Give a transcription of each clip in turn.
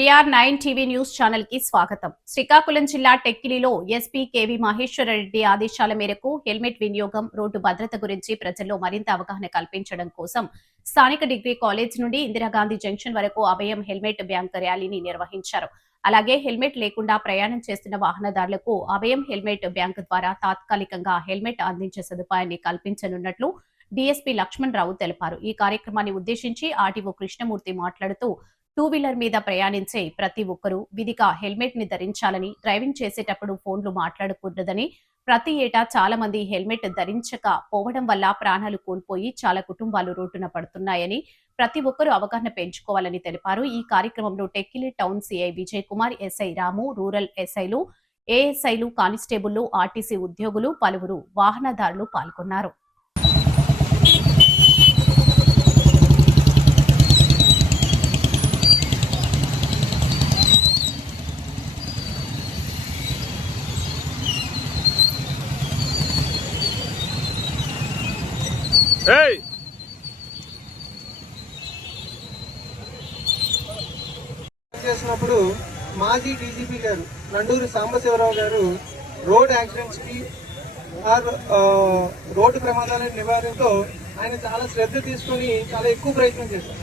BR9 TV news channel కి స్వాగతం. శ్రీకాకుళం జిల్లా టెక్కిలిలో ఎస్పీ కేవి మహేశ్వరరెడ్డి ఆదేశాల మేరకు హెల్మెట్ వినియోగం, రోడ్డు భద్రత గురించి ప్రజల్లో మరింత అవగాహన కల్పించడం కోసం స్థానిక డిగ్రీ కాలేజ్ నుండి ఇందిరాగాంధీ జంక్షన్ వరకు అభయం హెల్మెట్ బ్యాంక్ ర్యాలీని నిర్వహించారు. అలాగే హెల్మెట్ లేకుండా ప్రయాణం చేస్తున్న వాహనదారులకు అభయం హెల్మెట్ బ్యాంక్ ద్వారా తాత్కాలికంగా హెల్మెట్ అందించే సదుపాయాన్ని కల్పించనున్నట్లు డీఎస్పీ లక్ష్మణ్ రావు తెలిపారు. ఈ కార్యక్రమాన్ని ఉద్దేశించి ఆర్టీఓ కృష్ణమూర్తి మాట్లాడుతూ టూ వీలర్ మీద ప్రయాణించే ప్రతి ఒక్కరూ విధిగా హెల్మెట్ ని ధరించాలని, డ్రైవింగ్ చేసేటప్పుడు ఫోన్లు మాట్లాడకూడదని, ప్రతి ఏటా చాలా మంది హెల్మెట్ ధరించక పోవడం వల్ల ప్రాణాలు కోల్పోయి చాలా కుటుంబాలు రోడ్డున పడుతున్నాయని ప్రతి ఒక్కరూ అవగాహన పెంచుకోవాలని తెలిపారు. ఈ కార్యక్రమంలో Tekkali town CI Vijay Kumar, SI Ramu, rural ఎస్ఐలు, ఏఎస్ఐలు, కానిస్టేబుళ్లు, ఆర్టీసీ ఉద్యోగులు, పలువురు వాహనదారులు పాల్గొన్నారు. చేసినప్పుడు మాజీ డీజీపీ గారు నండూరి సాంబశివరావు గారు రోడ్ యాక్సిడెంట్స్ కి రోడ్డు ప్రమాదాలను నివారణతో ఆయన చాలా శ్రద్ధ తీసుకుని చాలా ఎక్కువ ప్రయత్నం చేశారు.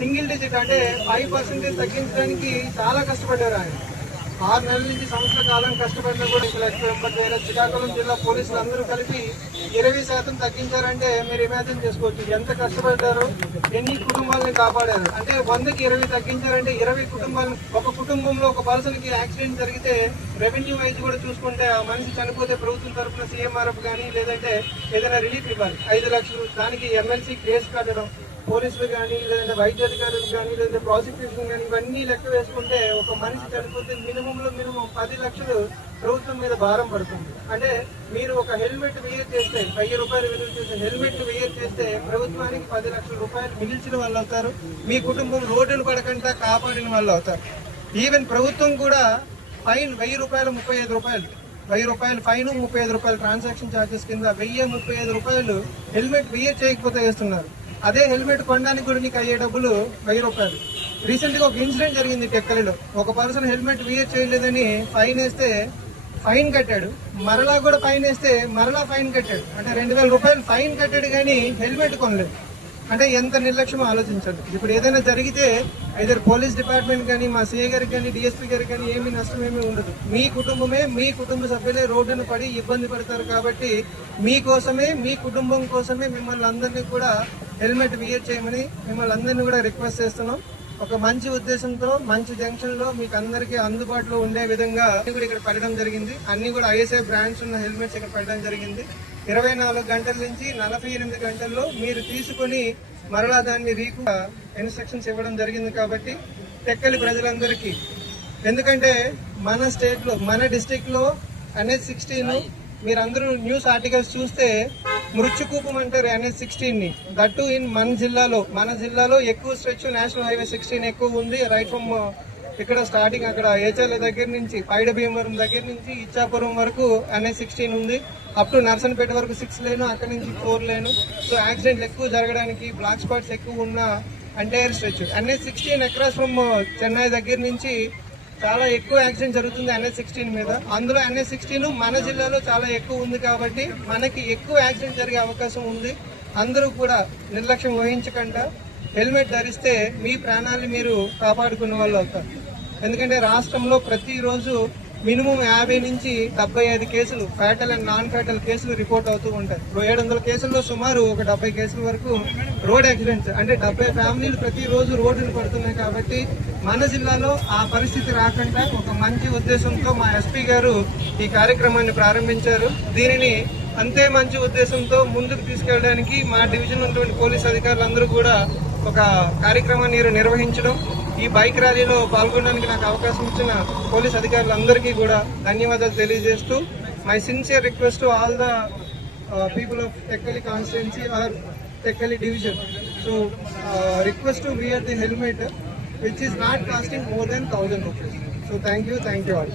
సింగిల్ డిజిట్ అంటే 5% తగ్గించడానికి చాలా కష్టపడ్డారు. ఆయన 6 నెలల నుంచి సంవత్సర కాలం కష్టపడినా కూడా శ్రీకాకుళం జిల్లా పోలీసులు అందరూ కలిపి 20% తగ్గించారంటే మీరు ఇమాజిన్ చేసుకోవచ్చు ఎంత కష్టపడ్డారో, ఎన్ని కుటుంబాలను కాపాడారు. అంటే 100కి 20 తగ్గించారంటే 20 కుటుంబాలను, ఒక కుటుంబంలో ఒక పర్సన్ కి యాక్సిడెంట్ జరిగితే రెవెన్యూ వైజ్ కూడా చూసుకుంటే ఆ మనిషి చనిపోతే ప్రభుత్వం తరఫున సీఎంఆర్ఎఫ్ కానీ లేదంటే ఏదైనా రిలీఫ్ ఇవ్వాలి 5 లక్షలు, దానికి ఎమ్మెల్సీ కేసు కట్టడం, పోలీసులు కానీ లేదంటే వైద్య అధికారులు కానీ లేదంటే ప్రాసిక్యూషన్ కానీ ఇవన్నీ లెక్క వేసుకుంటే ఒక మనిషి చనిపోతే మినిమం 10 లక్షలు ప్రభుత్వం మీద భారం పడుతుంది. అంటే మీరు ఒక హెల్మెట్ వేయర్ చేస్తే 1000 రూపాయలు విలువ చేస్తే హెల్మెట్ వేయర్ చేస్తే ప్రభుత్వానికి 10 లక్షల రూపాయలు మిగిల్చిన వాళ్ళు అవుతారు. మీ కుటుంబం రోడ్డును పడకుండా కాపాడిన వాళ్ళు అవుతారు. ఈవెన్ ప్రభుత్వం కూడా ఫైన్ 1000 రూపాయలు 35 రూపాయలు, 1000 రూపాయలు ఫైన్, 35 రూపాయలు ట్రాన్సాక్షన్ ఛార్జెస్ కింద 1035 రూపాయలు హెల్మెట్ వేయర్ చేయకపోతే వేస్తున్నారు. అదే హెల్మెట్ కొనడానికి కూడా నీకు అయ్యే డబ్బులు 1000 రూపాయలు. రీసెంట్ గా ఒక ఇన్సిడెంట్ జరిగింది టెక్కలిలో. ఒక పర్సన్ హెల్మెట్ వేర్ చేయలేదని ఫైన్ వేస్తే ఫైన్ కట్టాడు, మరలా కూడా ఫైన్ వేస్తే మరలా ఫైన్ కట్టాడు. అంటే 2000 రూపాయలు ఫైన్ కట్టాడు కానీ హెల్మెట్ కొనలేదు. అంటే ఎంత నిర్లక్ష్యం ఆలోచించండి. ఇప్పుడు ఏదైనా జరిగితే ఐదర్ పోలీస్ డిపార్ట్మెంట్ కానీ మా సిఐ గారికి కానీ డిఎస్పీ గారికి కానీ ఏమీ నష్టం ఏమీ ఉండదు. మీ కుటుంబమే, మీ కుటుంబ సభ్యులే రోడ్డును పడి ఇబ్బంది పడతారు. కాబట్టి మీకోసమే, మీ కుటుంబం కోసమే మిమ్మల్ని అందరినీ కూడా హెల్మెట్ వేర్ చేయమని మిమ్మల్ని అందరినీ కూడా రిక్వెస్ట్ చేస్తున్నాం. ఒక మంచి ఉద్దేశంతో మంచి జంక్షన్ లో మీకు అందరికీ అందుబాటులో ఉండే విధంగా కూడా ఇక్కడ పెట్టడం జరిగింది. అన్ని కూడా ఐఎస్ఐ బ్రాండ్స్ ఉన్న హెల్మెట్స్ ఇక్కడ పెట్టడం జరిగింది. 24 గంటల నుంచి 48 గంటల్లో మీరు తీసుకుని మరలా దాన్ని ఇన్స్ట్రక్షన్స్ ఇవ్వడం జరిగింది. కాబట్టి టెక్కలి ప్రజలందరికీ, ఎందుకంటే మన స్టేట్ లో, మన డిస్ట్రిక్ట్ లో NH16 మీరందరూ న్యూస్ ఆర్టికల్స్ చూస్తే మృత్యుకూపం అంటారు NH16 ని. దట్టు ఇన్ మన జిల్లాలో ఎక్కువ స్ట్రెచ్ నేషనల్ హైవే 16 ఎక్కువ ఉంది. రైట్ ఫ్రమ్ ఇక్కడ స్టార్టింగ్ అక్కడ ఏచర్ల దగ్గర నుంచి పైడ భీమవరం దగ్గర నుంచి ఇచ్చాపురం వరకు NH16 ఉంది. అప్ టు నర్సన్పేట వరకు 6 లేను, అక్కడి నుంచి 4 లేను. సో యాక్సిడెంట్లు ఎక్కువ జరగడానికి, బ్లాక్ స్పాట్స్ ఎక్కువ ఉన్న entire stretch NH16 across from Chennai దగ్గర నుంచి చాలా ఎక్కువ యాక్సిడెంట్ జరుగుతుంది NH16 మీద. అందులో NH16 మన జిల్లాలో చాలా ఎక్కువ ఉంది కాబట్టి మనకి ఎక్కువ యాక్సిడెంట్ జరిగే అవకాశం ఉంది. అందరూ కూడా నిర్లక్ష్యం వహించకుండా హెల్మెట్ ధరిస్తే మీ ప్రాణాలను మీరు కాపాడుకునే వాళ్ళు అవుతారు. ఎందుకంటే రాష్ట్రంలో ప్రతిరోజు మినిమం 50 నుంచి 75 కేసులు, ఫ్యాటల్ అండ్ నాన్ ఫ్యాటల్ కేసులు రిపోర్ట్ అవుతూ ఉంటాయి. 700 కేసుల్లో సుమారు ఒక 70 కేసుల వరకు రోడ్ యాక్సిడెంట్స్, అంటే 70 ఫ్యామిలీలు ప్రతిరోజు రోడ్డును పడుతున్నాయి. కాబట్టి మన జిల్లాలో ఆ పరిస్థితి రాకుండా ఒక మంచి ఉద్దేశంతో మా ఎస్పీ గారు ఈ కార్యక్రమాన్ని ప్రారంభించారు. దీనిని అంతే మంచి ఉద్దేశంతో ముందుకు తీసుకెళ్ళడానికి మా డివిజన్ ఉన్నటువంటి పోలీస్ అధికారులందరూ కూడా ఒక కార్యక్రమాన్ని నిర్వహించడం, ఈ బైక్ ర్యాలీలో పాల్గొనడానికి నాకు అవకాశం ఇచ్చిన పోలీస్ అధికారులందరికీ కూడా ధన్యవాదాలు తెలియజేస్తూ, my sincere request to all the people of Tekkali constituency are Tekkali division. So request to wear the helmet which is not costing more than 1000 rupees. So thank you all.